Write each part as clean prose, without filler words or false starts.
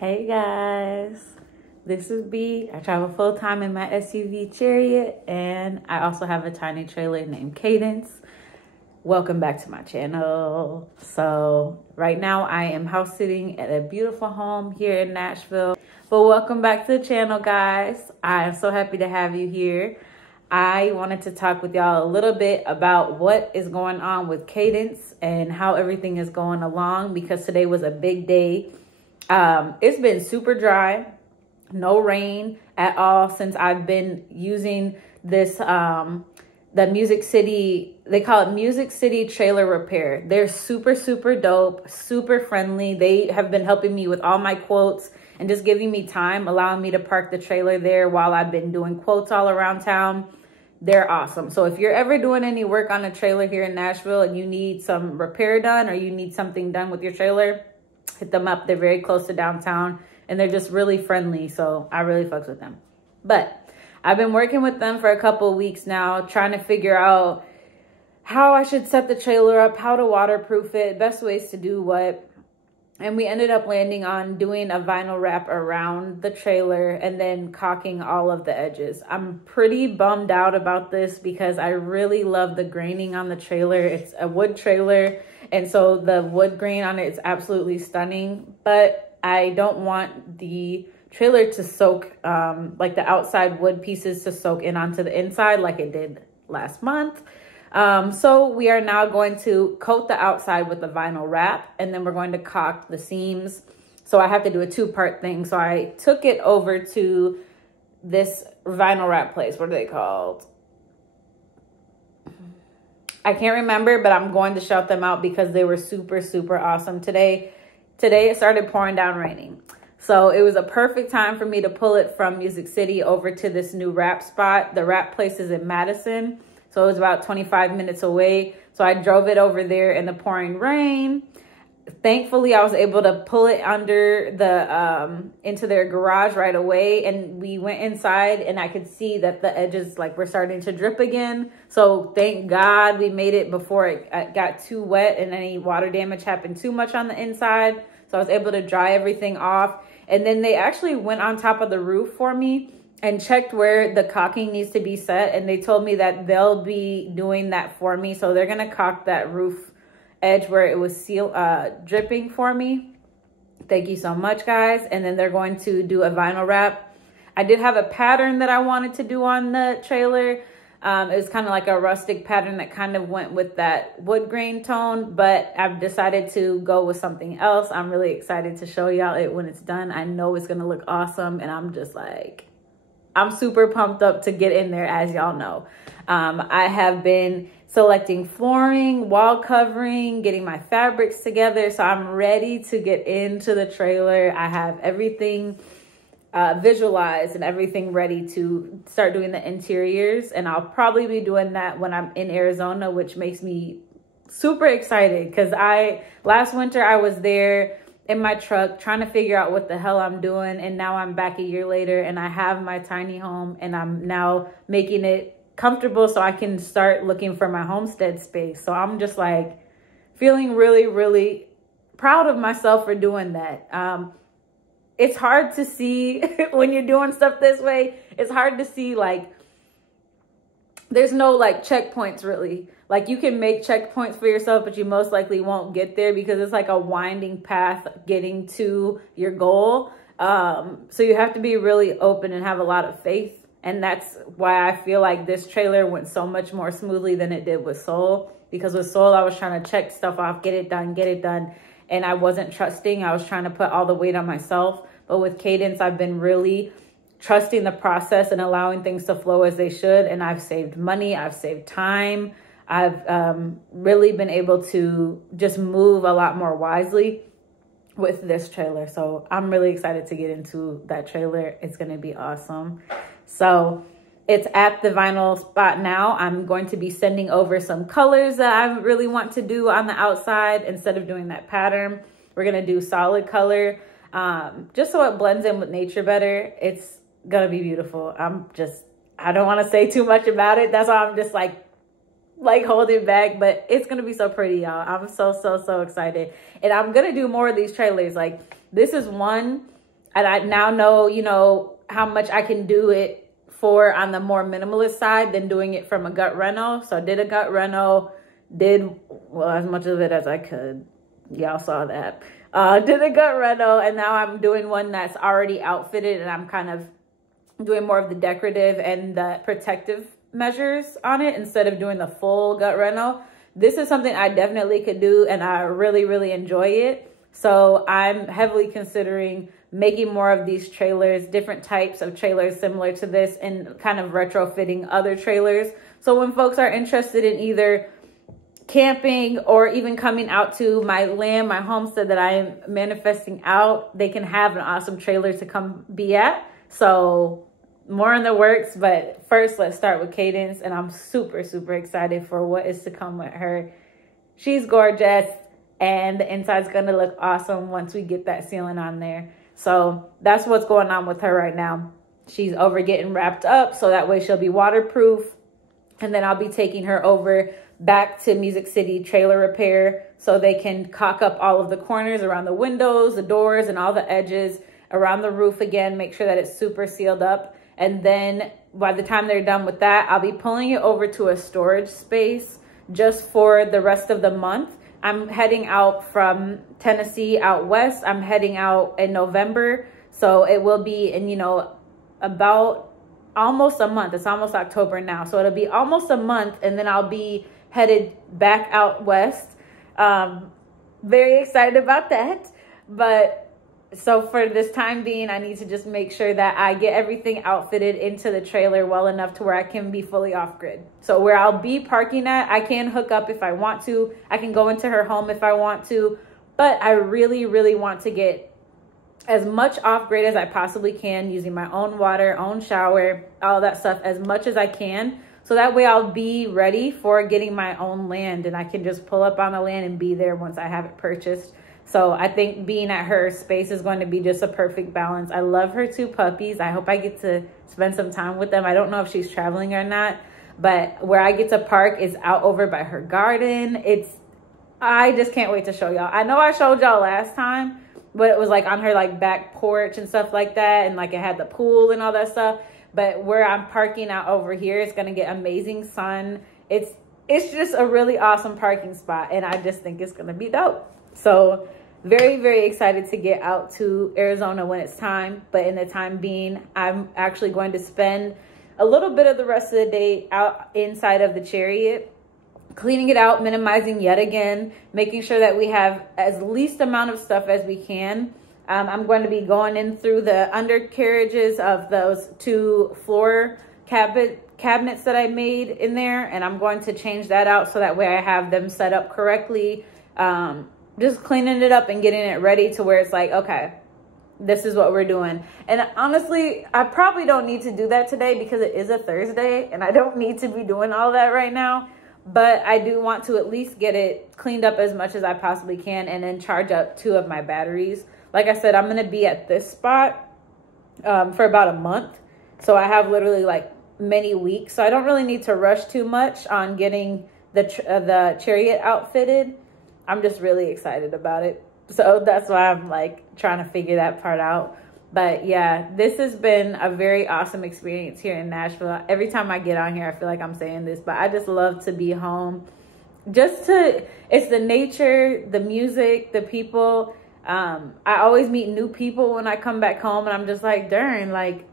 Hey guys, this is B. I travel full time in my SUV Chariot, and I also have a tiny trailer named Cadence. Welcome back to my channel. So right now I am house sitting at a beautiful home here in Nashville. But welcome back to the channel, guys. I am so happy to have you here. I wanted to talk with y'all a little bit about what is going on with Cadence and how everything is going along, because today was a big day. It's been super dry, no rain at all since I've been using this, the Music City, they call it Music City Trailer Repair. They're super, super dope, super friendly. They have been helping me with all my quotes and just giving me time, allowing me to park the trailer there while I've been doing quotes all around town. They're awesome. So if you're ever doing any work on a trailer here in Nashville and you need some repair done or you need something done with your trailer, hit them up. They're very close to downtown and they're just really friendly. So I really fucks with them. But I've been working with them for a couple of weeks now, trying to figure out how I should set the trailer up, how to waterproof it, best ways to do what. And we ended up landing on doing a vinyl wrap around the trailer and then caulking all of the edges. I'm pretty bummed out about this because I really love the graining on the trailer. It's a wood trailer, and so the wood grain on it is absolutely stunning. But I don't want the trailer to soak, like the outside wood pieces to soak in onto the inside like it did last month. So we are now going to coat the outside with the vinyl wrap, and then we're going to caulk the seams. So I have to do a two-part thing. So I took it over to this vinyl wrap place. What are they called? I can't remember, but I'm going to shout them out because they were super, super awesome today. Today it started pouring down raining. So it was a perfect time for me to pull it from Music City over to this new wrap spot. The wrap place is in Madison. So it was about 25 minutes away. So I drove it over there in the pouring rain. Thankfully, I was able to pull it under the, into their garage right away. And we went inside and I could see that the edges were starting to drip again. So thank God we made it before it got too wet and any water damage happened too much on the inside. So I was able to dry everything off. And then they actually went on top of the roof for me and checked where the caulking needs to be set. And they told me that they'll be doing that for me. So they're gonna caulk that roof edge where it was dripping for me. Thank you so much, guys. And then they're going to do a vinyl wrap. I did have a pattern that I wanted to do on the trailer. It was kind of like a rustic pattern that kind of went with that wood grain tone, but I've decided to go with something else. I'm really excited to show y'all it when it's done. I know it's gonna look awesome, and I'm just like, I'm super pumped up to get in there, as y'all know. I have been selecting flooring, wall covering, getting my fabrics together. So I'm ready to get into the trailer. I have everything visualized and everything ready to start doing the interiors. And I'll probably be doing that when I'm in Arizona, which makes me super excited because last winter I was there in my truck trying to figure out what the hell I'm doing, and now I'm back a year later and I have my tiny home and I'm now making it comfortable so I can start looking for my homestead space. So I'm just like feeling really, really proud of myself for doing that. It's hard to see when you're doing stuff this way. It's hard to see, there's no checkpoints really. You can make checkpoints for yourself, but you most likely won't get there because it's like a winding path getting to your goal. So you have to be really open and have a lot of faith. And that's why I feel like this trailer went so much more smoothly than it did with Soul. Because with Soul, I was trying to check stuff off, get it done. And I wasn't trusting. I was trying to put all the weight on myself. But with Cadence, I've been really trusting the process and allowing things to flow as they should. And I've saved money. I've saved time. I've really been able to just move a lot more wisely with this trailer. So I'm really excited to get into that trailer. It's going to be awesome. So it's at the vinyl spot now. I'm going to be sending over some colors that I really want to do on the outside. Instead of doing that pattern, we're going to do solid color just so it blends in with nature better. It's going to be beautiful. I don't want to say too much about it. That's why I'm just like holding back, but it's gonna be so pretty, y'all. I'm so excited, and I'm gonna do more of these trailers. This is one And I now know, you know, how much I can do it for on the more minimalist side than doing it from a gut reno. So I did a gut reno, did, well, as much of it as I could. Y'all saw that. Did a gut reno, and now I'm doing one that's already outfitted, and I'm kind of doing more of the decorative and the protective measures on it instead of doing the full gut reno. This is something I definitely could do, and I really, really enjoy it. So I'm heavily considering making more of these trailers, different types of trailers similar to this, and kind of retrofitting other trailers. So when folks are interested in either camping or even coming out to my land, my homestead that I am manifesting out, they can have an awesome trailer to come be at. So more in the works, but first let's start with Cadence, and I'm super, super excited for what is to come with her. She's gorgeous, and the inside's gonna look awesome once we get that ceiling on there. So that's what's going on with her right now. She's over getting wrapped up so that way she'll be waterproof, and then I'll be taking her over back to Music City Trailer Repair so they can caulk up all of the corners around the windows, the doors, and all the edges around the roof again, make sure that it's super sealed up. And then by the time they're done with that, I'll be pulling it over to a storage space just for the rest of the month. I'm heading out from Tennessee out west. I'm heading out in November. So it will be in, you know, about almost a month. It's almost October now. So it'll be almost a month, and then I'll be headed back out west. Very excited about that. But so for this time being, I need to just make sure that I get everything outfitted into the trailer well enough to where I can be fully off grid. So where I'll be parking at, I can hook up if I want to. I can go into her home if I want to. But I really, really want to get as much off grid as I possibly can, using my own water, own shower, all that stuff as much as I can. So that way I'll be ready for getting my own land, and I can just pull up on the land and be there once I have it purchased. So I think being at her space is going to be just a perfect balance. I love her two puppies. I hope I get to spend some time with them. I don't know if she's traveling or not, but where I get to park is out over by her garden. I just can't wait to show y'all. I know I showed y'all last time, but it was like on her like back porch and stuff like that. And like it had the pool and all that stuff. But where I'm parking out over here, it's going to get amazing sun. It's just a really awesome parking spot. And I just think it's going to be dope. So very, very excited to get out to Arizona when it's time. But in the time being, I'm actually going to spend a little bit of the rest of the day out inside of the Chariot, cleaning it out, minimizing yet again, making sure that we have as least amount of stuff as we can. I'm going to be going in through the undercarriages of those two floor cabinets that I made in there, and I'm going to change that out so that way I have them set up correctly. Just cleaning it up and getting it ready to where it's like, okay, this is what we're doing. And honestly, I probably don't need to do that today because it is a Thursday and I don't need to be doing all that right now. But I do want to at least get it cleaned up as much as I possibly can and then charge up 2 of my batteries. Like I said, I'm going to be at this spot for about a month. So I have literally like many weeks. So I don't really need to rush too much on getting the Chariot outfitted. I'm just really excited about it. So that's why I'm like trying to figure that part out. But yeah, this has been a very awesome experience here in Nashville. Every time I get on here, I feel like I'm saying this, but I just love to be home. It's the nature, the music, the people. I always meet new people when I come back home, and I'm just like, darn, like,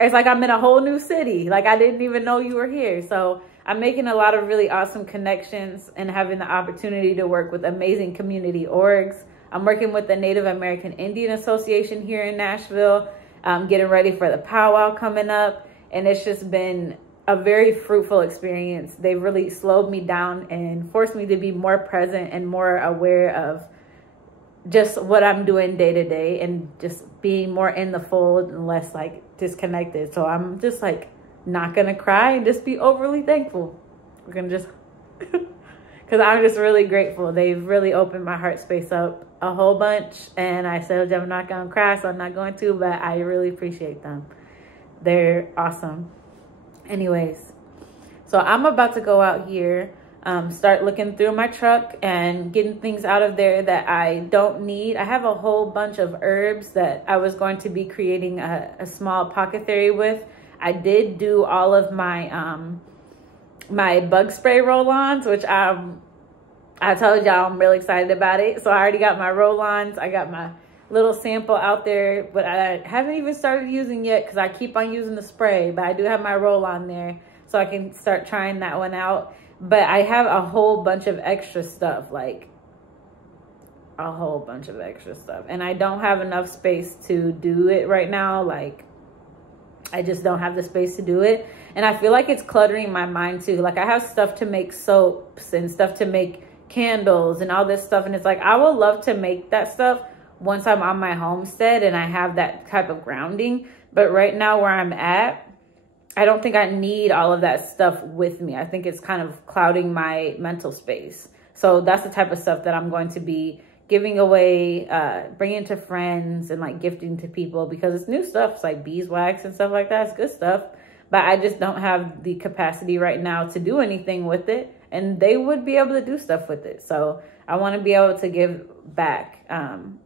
it's like I'm in a whole new city. Like I didn't even know you were here. So I'm making a lot of really awesome connections and having the opportunity to work with amazing community orgs. I'm working with the Native American Indian Association here in Nashville, getting ready for the powwow coming up. And it's just been a very fruitful experience. They've really slowed me down and forced me to be more present and more aware of just what I'm doing day to day and just being more in the fold and less like disconnected. So I'm just like not gonna cry and just be overly thankful. We're gonna just because I'm just really grateful. They've really opened my heart space up a whole bunch, and I said I'm not gonna cry, so I'm not going to, but I really appreciate them. They're awesome. Anyways, so I'm about to go out here. start looking through my truck and getting things out of there that I don't need. I have a whole bunch of herbs that I was going to be creating a small pocket theory with. I did do all of my my bug spray roll-ons, which I told y'all I'm really excited about it. So I already got my roll-ons. I got my little sample out there, but I haven't even started using yet because I keep on using the spray. But I do have my roll-on there, so I can start trying that one out. But I have a whole bunch of extra stuff, like a whole bunch of extra stuff. And I don't have enough space to do it right now. Like, I just don't have the space to do it. And I feel like it's cluttering my mind too. Like, I have stuff to make soaps and stuff to make candles and all this stuff. And it's like, I would love to make that stuff once I'm on my homestead and I have that type of grounding. But right now where I'm at, I don't think I need all of that stuff with me. I think it's kind of clouding my mental space. So that's the type of stuff that I'm going to be giving away, bringing to friends and like gifting to people, because it's new stuff. It's like beeswax and stuff like that. It's good stuff. But I just don't have the capacity right now to do anything with it. And they would be able to do stuff with it. So I want to be able to give back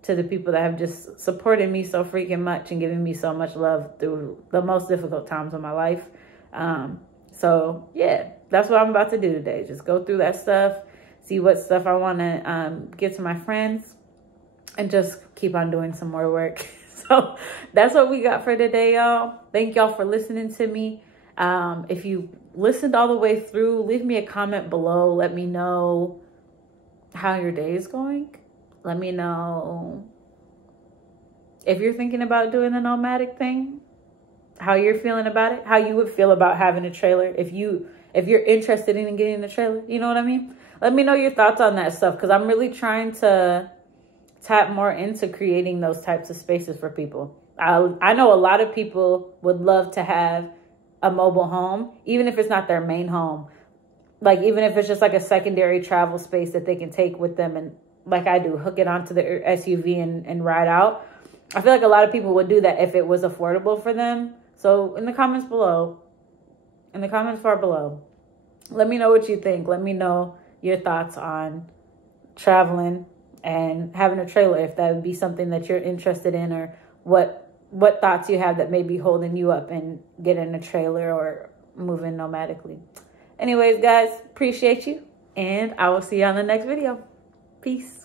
to the people that have just supported me so freaking much and given me so much love through the most difficult times of my life. So yeah, that's what I'm about to do today. Just go through that stuff, see what stuff I want to give to my friends, and just keep on doing some more work. So that's what we got for today, y'all. Thank y'all for listening to me. If you listened all the way through, leave me a comment below. Let me know how your day is going. Let me know if you're thinking about doing the nomadic thing, how you're feeling about it, how you would feel about having a trailer if you're interested in getting a trailer. You know what I mean? Let me know your thoughts on that stuff, because I'm really trying to tap more into creating those types of spaces for people. I know a lot of people would love to have a mobile home, even if it's not their main home. Like, even if it's just like a secondary travel space that they can take with them and, like I do, hook it onto the SUV and ride out. I feel like a lot of people would do that if it was affordable for them. So in the comments below, in the comments far below, let me know what you think. Let me know your thoughts on traveling and having a trailer, if that would be something that you're interested in, or what thoughts you have that may be holding you up in getting a trailer or moving nomadically. Anyways, guys, appreciate you, and I will see you on the next video. Peace.